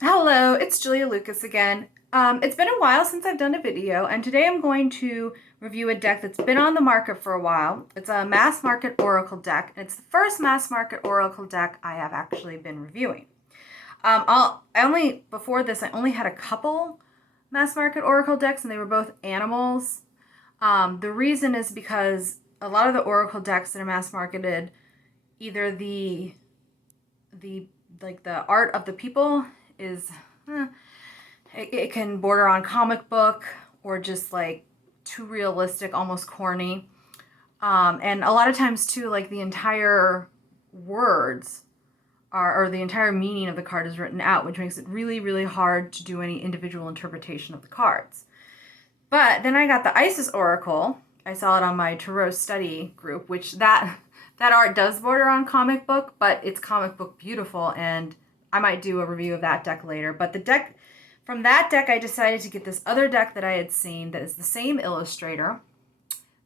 Hello, it's Julia Lucas again. It's been a while since I've done a video, and today I'm going to review a deck that's been on the market for a while. It's a mass market oracle deck, and it's the first mass market oracle deck I have actually been reviewing. Before this, I only had a couple mass market oracle decks, and they were both animals. The reason is because a lot of the oracle decks that are mass marketed, either the like the art of the people is it can border on comic book or just like too realistic, almost corny. And a lot of times too, like the entire words are, or the entire meaning of the card is written out, which makes it really, really hard to do any individual interpretation of the cards. But then I got the Isis Oracle. I saw it on my Tarot study group, which that art does border on comic book, but it's comic book beautiful, and I might do a review of that deck later. But from that deck, I decided to get this other deck that I had seen that is the same illustrator,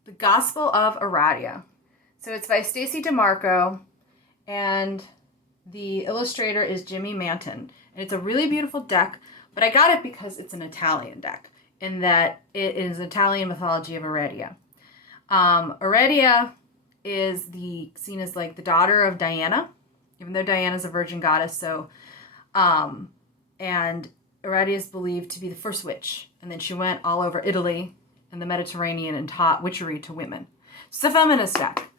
The Gospel of Aradia. So it's by Stacey DeMarco, and the illustrator is Jimmy Manton. And it's a really beautiful deck, but I got it because it's an Italian deck, in that it is Italian mythology of Aradia. Aradia is seen as like the daughter of Diana, even though Diana's a virgin goddess. So, and Aradia is believed to be the first witch, and then she went all over Italy and the Mediterranean and taught witchery to women. It's a feminist deck,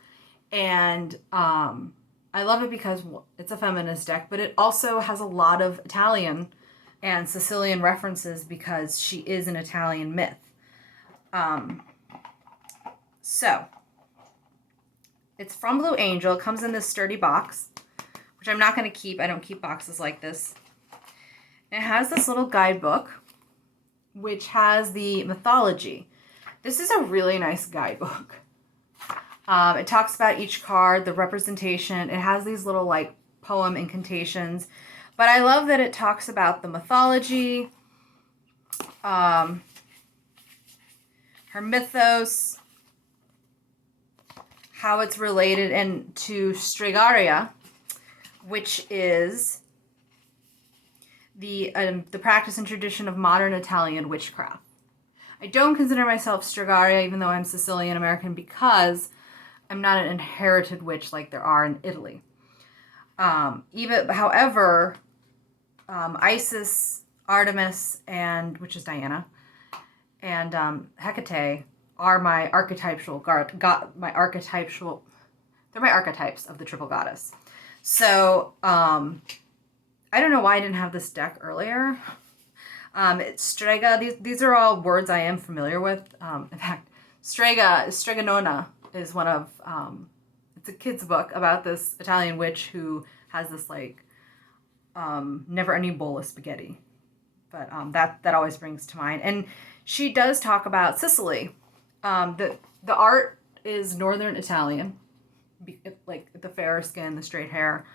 and I love it because it's a feminist deck, but it also has a lot of Italian and Sicilian references because she is an Italian myth. So it's from Blue Angel. It comes in this sturdy box, which I'm not going to keep. I don't keep boxes like this. And it has this little guidebook, which has the mythology. This is a really nice guidebook. It talks about each card, the representation. It has these little like poem incantations. But I love that it talks about the mythology, her mythos, how it's related and to Stregheria, which is the practice and tradition of modern Italian witchcraft. I don't consider myself Stregheria, even though I'm Sicilian American, because I'm not an inherited witch like there are in Italy. However, Isis, Artemis, and which is Diana, and Hecate are my archetypal they're my archetypes of the triple goddess. So I don't know why I didn't have this deck earlier. It's Streghe. These are all words I am familiar with. In fact, Streghe is one of it's a kid's book about this Italian witch who has this like never-ending bowl of spaghetti. But that always brings to mind. And she does talk about Sicily. The art is Northern Italian, like the fairer skin, the straight hair.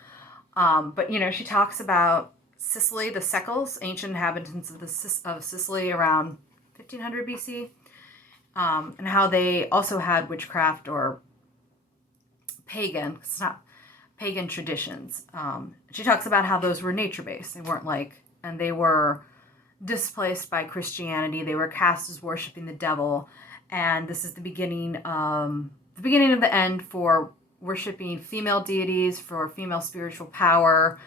But she talks about Sicily, the Secles, ancient inhabitants of Sicily around 1500 BC, and how they also had witchcraft or pagan. It's not pagan traditions. She talks about how those were nature-based. They weren't and they were displaced by Christianity. They were cast as worshiping the devil, and this is the beginning of the end for worshiping female deities, for female spiritual power,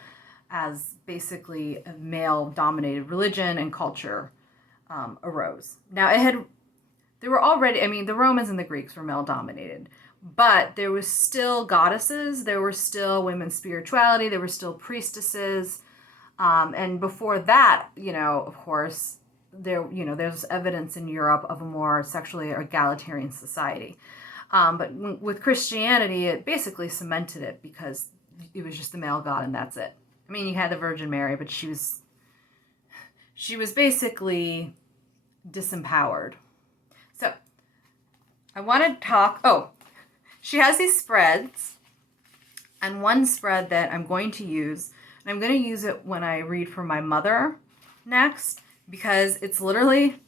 as basically a male-dominated religion and culture arose. Now there were already, the Romans and the Greeks were male-dominated, but there was still goddesses, there were still women's spirituality, there were still priestesses, and before that, of course, there's evidence in Europe of a more sexually egalitarian society. But with Christianity, it basically cemented it because it was just the male god and that's it. You had the Virgin Mary, but she was basically disempowered. So I want to talk. Oh, she has these spreads, and one spread that I'm going to use, and I'm going to use it when I read for my mother next, because it's literally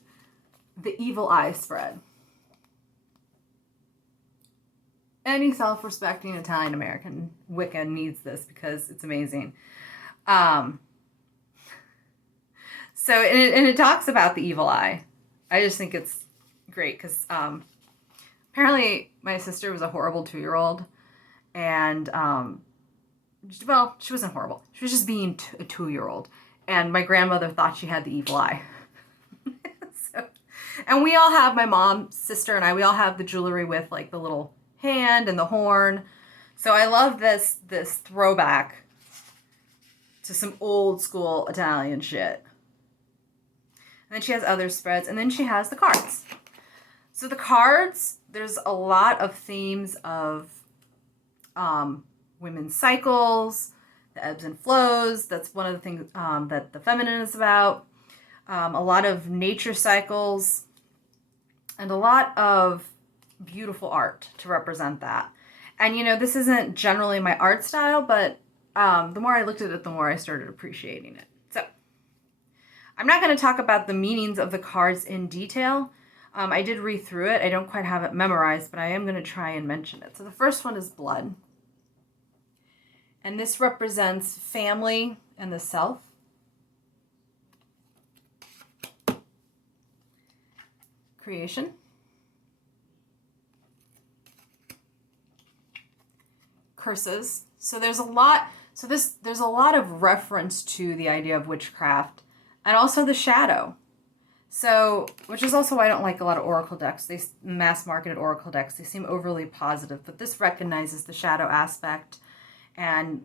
the evil eye spread. Any self-respecting Italian American Wicca needs this because it's amazing. So, and it talks about the evil eye. I just think it's great because apparently my sister was a horrible 2-year-old. And, well, she wasn't horrible. She was just being a 2-year-old. And my grandmother thought she had the evil eye. So, and we all have, my mom, sister, and I, we all have the jewelry with like the little hand and the horn. So I love this throwback to some old school Italian shit. And then she has other spreads, and then she has the cards. So the cards, there's a lot of themes of women's cycles, the ebbs and flows. That's one of the things that the feminine is about. A lot of nature cycles, and a lot of beautiful art to represent that. And, you know, this isn't generally my art style, but the more I looked at it, the more I started appreciating it. So I'm not going to talk about the meanings of the cards in detail. I did read through it. I don't quite have it memorized, but I am going to try and mention it. So the first one is blood. And this represents family and the self. Creation. Curses. So there's a lot, there's a lot of reference to the idea of witchcraft and also the shadow. So, which is also why I don't like a lot of oracle decks. They mass marketed oracle decks. They seem overly positive, but this recognizes the shadow aspect and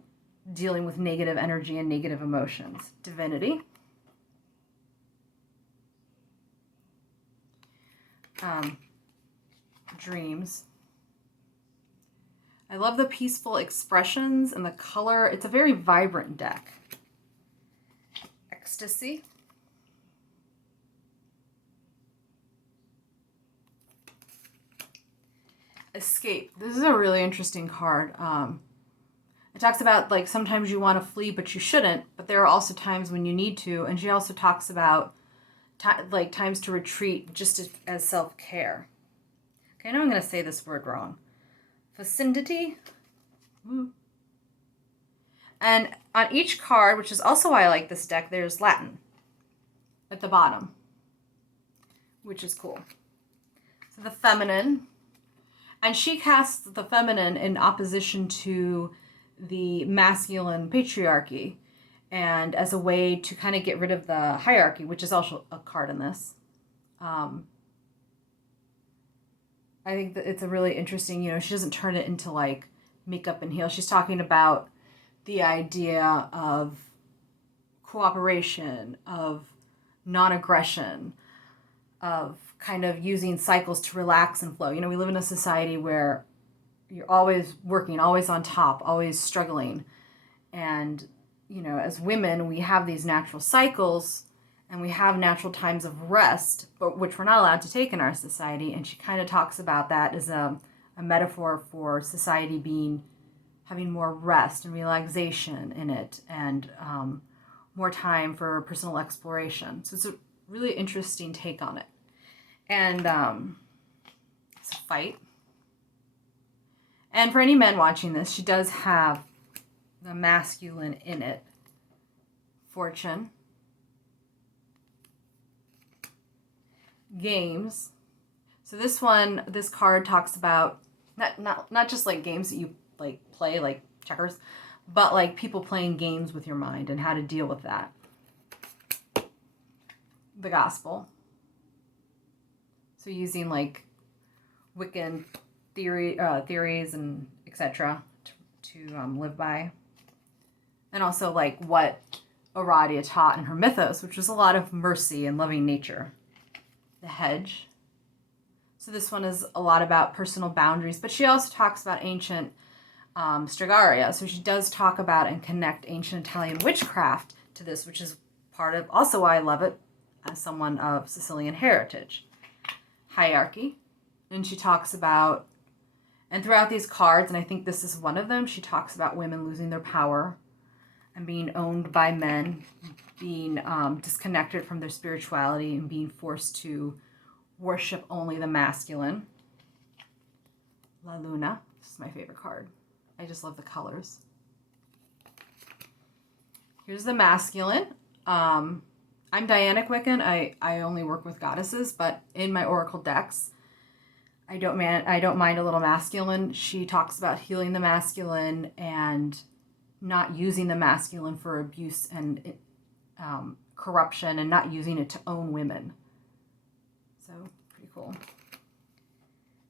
dealing with negative energy and negative emotions. Divinity. Dreams. I love the peaceful expressions and the color. It's a very vibrant deck. Ecstasy. Escape. This is a really interesting card. It talks about, like, sometimes you want to flee, but you shouldn't. But there are also times when you need to. And she also talks about, times to retreat just as self-care. Okay, I know I'm going to say this word wrong. Vicinity. And on each card, which is also why I like this deck, there's Latin at the bottom, which is cool. So the feminine. And she casts the feminine in opposition to the masculine patriarchy, and as a way to kind of get rid of the hierarchy, which is also a card in this. I think that it's a really interesting, you know, she doesn't turn it into like makeup and heels. She's talking about the idea of cooperation, of non-aggression, of kind of using cycles to relax and flow. You know, we live in a society where you're always working, always on top, always struggling. And, you know, as women, we have these natural cycles and we have natural times of rest, but which we're not allowed to take in our society. And she kind of talks about that as a metaphor for society having more rest and relaxation in it, and more time for personal exploration. So it's a really interesting take on it. And it's a fight. And for any men watching this, she does have the masculine in it. Fortune. Games. So this card talks about not just like games that you like play, like checkers, but like people playing games with your mind and how to deal with that. The gospel. So using like Wiccan theories and etc. to live by. And also like what Aradia taught in her mythos, which was a lot of mercy and loving nature. The hedge. So this one is a lot about personal boundaries, but she also talks about ancient Stregheria. So she does talk about and connect ancient Italian witchcraft to this, which is part of also why I love it as someone of Sicilian heritage. Hierarchy. And she talks about, and throughout these cards, and I think this is one of them, she talks about women losing their power and being owned by men, being disconnected from their spirituality and being forced to worship only the masculine. La Luna. This is my favorite card. I just love the colors. Here's the masculine. I'm Dianic Wiccan. I only work with goddesses, but in my oracle decks, I don't mind a little masculine. She talks about healing the masculine and not using the masculine for abuse and corruption, and not using it to own women. So pretty cool.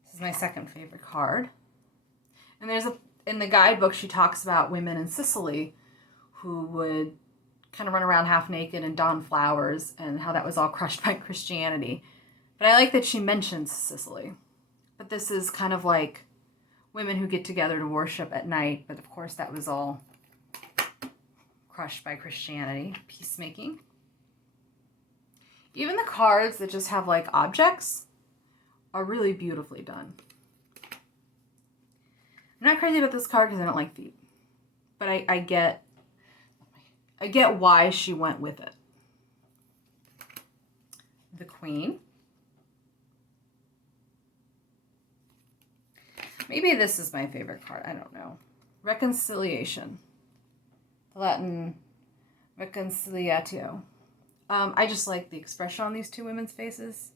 This is my second favorite card. And in the guidebook, she talks about women in Sicily who would kind of run around half naked and don flowers, and how that was all crushed by Christianity. But I like that she mentions Sicily. But this is kind of like women who get together to worship at night, but of course that was all crushed by Christianity. Peacemaking. Even the cards that just have like objects are really beautifully done. I'm not crazy about this card because I don't like feet. But I get why she went with it. The Queen. Maybe this is my favorite card. I don't know. Reconciliation. The Latin reconciliatio. I just like the expression on these two women's faces.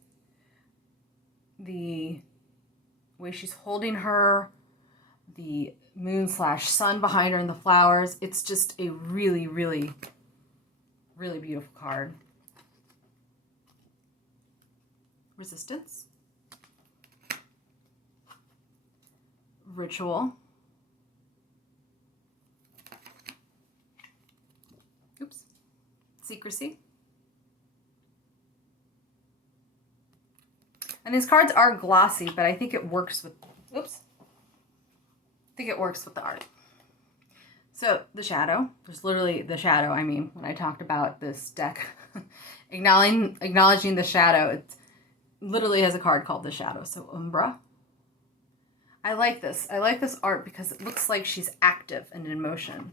The way she's holding her. The moon/sun behind her and the flowers. It's just a really, really, really beautiful card. Resistance. Ritual. Oops. Secrecy. And these cards are glossy, but I think it works with, I think it works with the art. So the shadow, there's literally the shadow. I mean, when I talked about this deck, acknowledging the shadow, it literally has a card called the shadow. So Umbra. I like this. I like this art because it looks like she's active and in motion.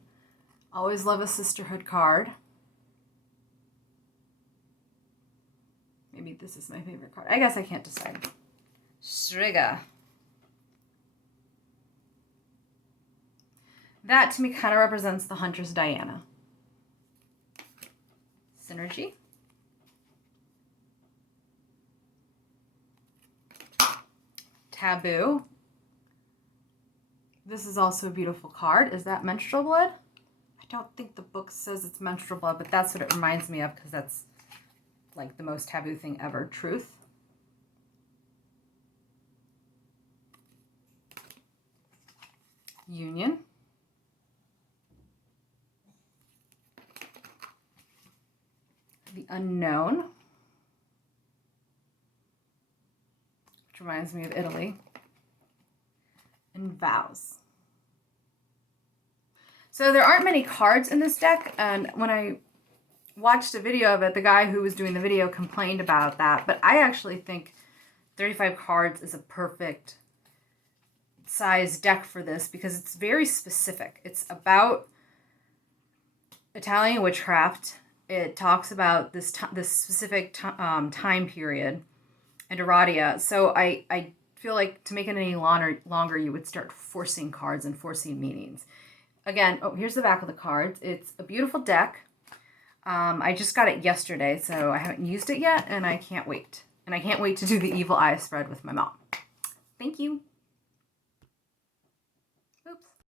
Always love a sisterhood card. Maybe this is my favorite card. I guess I can't decide. Streghe. That to me kind of represents the Huntress Diana. Synergy. Taboo. This is also a beautiful card. Is that menstrual blood? I don't think the book says it's menstrual blood, but that's what it reminds me of because that's like the most taboo thing ever. Truth. Union. The unknown. Which reminds me of Italy. And vows. So there aren't many cards in this deck, and when I watched a video of it, the guy who was doing the video complained about that, but I actually think 35 cards is a perfect size deck for this because it's very specific. It's about Italian witchcraft. It talks about this specific time period and Aradia. So I feel like to make it any longer, you would start forcing cards and forcing meanings. Again, here's the back of the cards. It's a beautiful deck. I just got it yesterday, so I haven't used it yet, and I can't wait. And I can't wait to do the Evil Eye spread with my mom. Thank you.